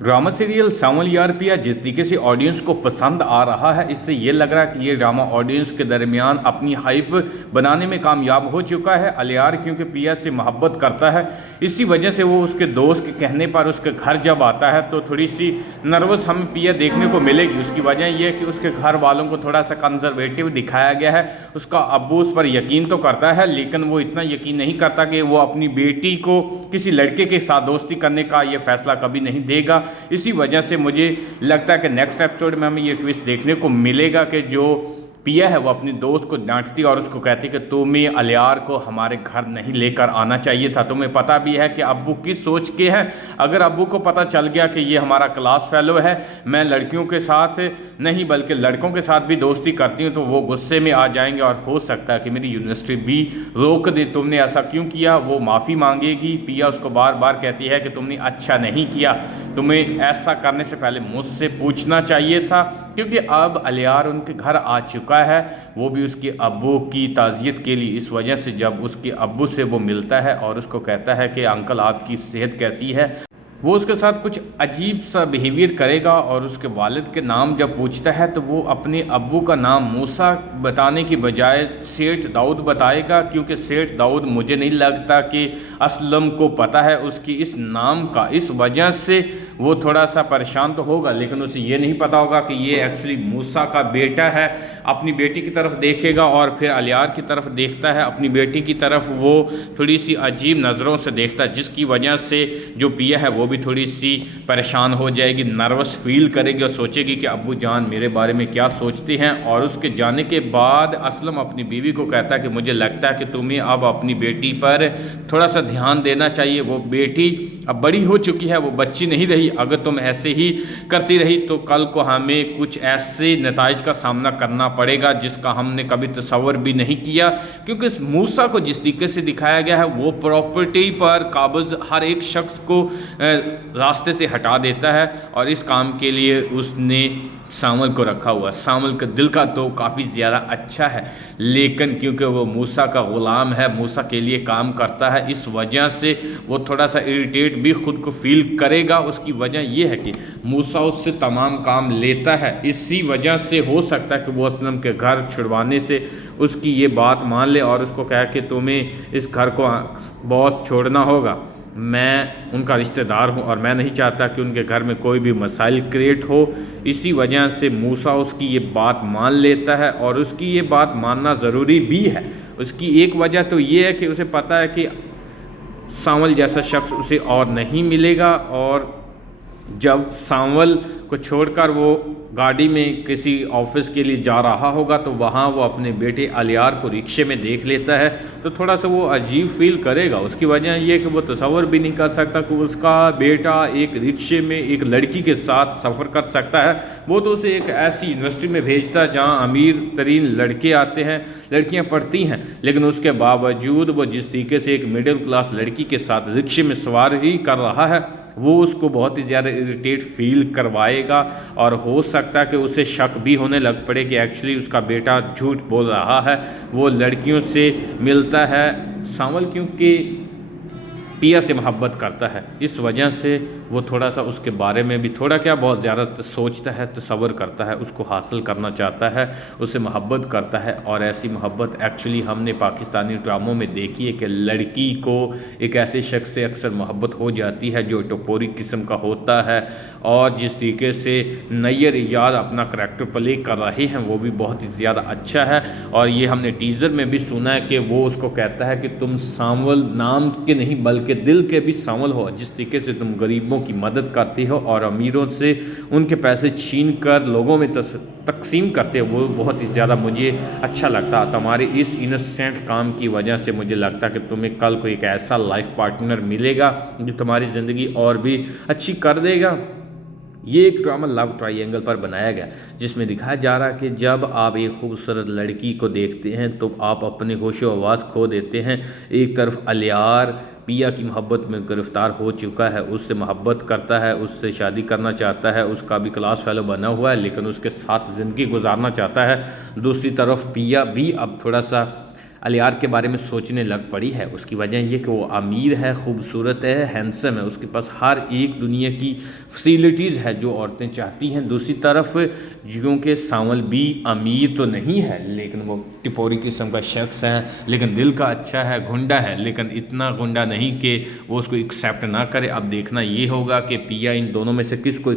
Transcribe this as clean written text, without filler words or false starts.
Drama serial सांवल यार पिया जिस तरीके से ऑडियंस को पसंद आ रहा है, इससे ये लग रहा है कि ये ड्रामा ऑडियंस के दरमियान अपनी हाइप बनाने में कामयाब हो चुका है। अलियार क्योंकि पिया से मोहब्बत करता है, इसी वजह से वो उसके दोस्त के कहने पर उसके घर जब आता है तो थोड़ी सी नर्वस हमें पिया देखने को मिलेगी। उसकी वजह यह है कि उसके घर वालों को थोड़ा सा कंजर्वेटिव दिखाया गया है। उसका अब्बू उस पर यकीन तो करता है, लेकिन वो इतना यकीन नहीं करता कि वो अपनी बेटी को किसी लड़के के साथ दोस्ती करने का ये फैसला कभी नहीं देगा। इसी वजह से मुझे लगता है कि नेक्स्ट एपिसोड में हमें ये ट्विस्ट देखने को मिलेगा कि जो पिया है वो अपने दोस्त को डांटती और उसको कहती कि तुम्हें अलियार को हमारे घर नहीं लेकर आना चाहिए था। तुम्हें पता भी है कि अब्बू किस सोच के हैं। अगर अब्बू को पता चल गया कि ये हमारा क्लास फेलो है, मैं लड़कियों के साथ नहीं बल्कि लड़कों के साथ भी दोस्ती करती हूँ, तो वो गुस्से में आ जाएंगे और हो सकता है कि मेरी यूनिवर्सिटी भी रोक दे। तुमने ऐसा क्यों किया? वो माफ़ी मांगेगी। पिया उसको बार बार कहती है कि तुमने अच्छा नहीं किया, तुम्हें ऐसा करने से पहले मुझसे पूछना चाहिए था, क्योंकि अब अलियार उनके घर आ चुका है, वो भी उसके अब्बू की ताज़ियत के लिए। इस वजह से जब उसके अब्बू से वो मिलता है और उसको कहता है कि अंकल आपकी सेहत कैसी है, वो उसके साथ कुछ अजीब सा बिहेवियर करेगा और उसके वालिद के नाम जब पूछता है तो वो अपने अब्बू का नाम मूसा बताने की बजाय सेठ दाऊद बताएगा, क्योंकि सेठ दाऊद मुझे नहीं लगता कि असलम को पता है उसकी इस नाम का। इस वजह से वो थोड़ा सा परेशान तो होगा, लेकिन उसे ये नहीं पता होगा कि ये एक्चुअली मूसा का बेटा है। अपनी बेटी की तरफ देखेगा और फिर अलियार की तरफ देखता है। अपनी बेटी की तरफ वो थोड़ी सी अजीब नज़रों से देखता है, जिसकी वजह से जो पिया है वो भी थोड़ी सी परेशान हो जाएगी, नर्वस फील करेगी और सोचेगी कि अब्बू जान मेरे बारे में क्या सोचते हैं। और उसके जाने के बाद असलम अपनी बीवी को कहता है कि मुझे लगता है कि तुम्हें अब अपनी बेटी पर थोड़ा सा ध्यान देना चाहिए। वो बेटी अब बड़ी हो चुकी है, वो बच्ची नहीं रही। अगर तुम ऐसे ही करती रही तो कल को हमें कुछ ऐसे नताइज का सामना करना पड़ेगा जिसका हमने कभी तसव्वुर भी नहीं किया। क्योंकि इस मूसा को जिस तरीके से दिखाया गया है, वो प्रॉपर्टी पर काबज़ हर एक शख्स को रास्ते से हटा देता है और इस काम के लिए उसने सांवल को रखा हुआ। सांवल का दिल का तो काफ़ी ज़्यादा अच्छा है, लेकिन क्योंकि वो मूसा का ग़ुलाम है, मूसा के लिए काम करता है, इस वजह से वो थोड़ा सा इरिटेट भी ख़ुद को फील करेगा। उसकी वजह यह है कि मूसा उससे तमाम काम लेता है। इसी वजह से हो सकता है कि वो असलम के घर छुड़वाने से उसकी ये बात मान ले और उसको कहे कि तुम्हें इस घर को बॉस छोड़ना होगा। मैं उनका रिश्तेदार हूं और मैं नहीं चाहता कि उनके घर में कोई भी मसाइल क्रिएट हो। इसी वजह से मूसा उसकी ये बात मान लेता है और उसकी ये बात मानना ज़रूरी भी है। उसकी एक वजह तो ये है कि उसे पता है कि सांवल जैसा शख्स उसे और नहीं मिलेगा, और जब सांवल को छोड़कर वो गाड़ी में किसी ऑफिस के लिए जा रहा होगा तो वहाँ वो अपने बेटे अलियार को रिक्शे में देख लेता है, तो थोड़ा सा वो अजीब फील करेगा। उसकी वजह ये कि वो तसव्वुर भी नहीं कर सकता कि उसका बेटा एक रिक्शे में एक लड़की के साथ सफ़र कर सकता है। वो तो उसे एक ऐसी यूनिवर्सिटी में भेजता है जहाँ अमीर तरीन लड़के आते हैं, लड़कियाँ पढ़ती हैं, लेकिन उसके बावजूद वो जिस तरीके से एक मिडिल क्लास लड़की के साथ रिक्शे में सवारी कर रहा है, वो उसको बहुत ही ज़्यादा इरिटेट फील करवाएगा और हो सकता है कि उसे शक भी होने लग पड़े कि एक्चुअली उसका बेटा झूठ बोल रहा है। वो लड़कियों से मिलता है सांवल क्योंकि पिया से मोहब्बत करता है, इस वजह से वो थोड़ा सा उसके बारे में भी थोड़ा क्या बहुत ज़्यादा सोचता है, तसव्वुर करता है, उसको हासिल करना चाहता है, उससे मोहब्बत करता है। और ऐसी मोहब्बत एक्चुअली हमने पाकिस्तानी ड्रामों में देखी है कि लड़की को एक ऐसे शख्स से अक्सर मोहब्बत हो जाती है जो टपोरी किस्म का होता है, और जिस तरीके से नैयर इजाद अपना करैक्टर प्ले कर रहे हैं वो भी बहुत ही ज़्यादा अच्छा है। और ये हमने टीज़र में भी सुना है कि वो उसको कहता है कि तुम सांवल नाम के नहीं बल्कि दिल के भी सांवल हो। जिस तरीके से तुम गरीबों की मदद करती हो और अमीरों से उनके पैसे छीन कर लोगों में तकसीम करते हो, वो बहुत ही ज़्यादा मुझे अच्छा लगता। तुम्हारे इस इनोसेंट काम की वजह से मुझे लगता कि तुम्हें कल को एक ऐसा लाइफ पार्टनर मिलेगा जो तुम्हारी ज़िंदगी और भी अच्छी कर देगा। ये एक ड्रामा लव ट्रायंगल पर बनाया गया जिसमें दिखाया जा रहा है कि जब आप एक खूबसूरत लड़की को देखते हैं तो आप अपने होशो हवास खो देते हैं। एक तरफ अलियार پیا کی محبت میں گرفتار ہو چکا ہے، اس سے محبت کرتا ہے، اس سے شادی کرنا چاہتا ہے، اس کا بھی کلاس فیلو بنا ہوا ہے لیکن اس کے ساتھ زندگی گزارنا چاہتا ہے۔ دوسری طرف پیا بھی اب تھوڑا سا الیار کے بارے میں سوچنے لگ پڑی ہے۔ اس کی وجہ یہ کہ وہ امیر ہے، خوبصورت ہے، ہینڈسم ہے، اس کے پاس ہر ایک دنیا کی فیسیلیٹیز ہے جو عورتیں چاہتی ہیں۔ دوسری طرف کیونکہ سانول بھی امیر تو نہیں ہے لیکن وہ ٹپوری قسم کا شخص ہے، لیکن دل کا اچھا ہے، گنڈا ہے، لیکن اتنا گنڈا نہیں کہ وہ اس کو ایکسیپٹ نہ کرے۔ اب دیکھنا یہ ہوگا کہ پیا ان دونوں میں سے کس کو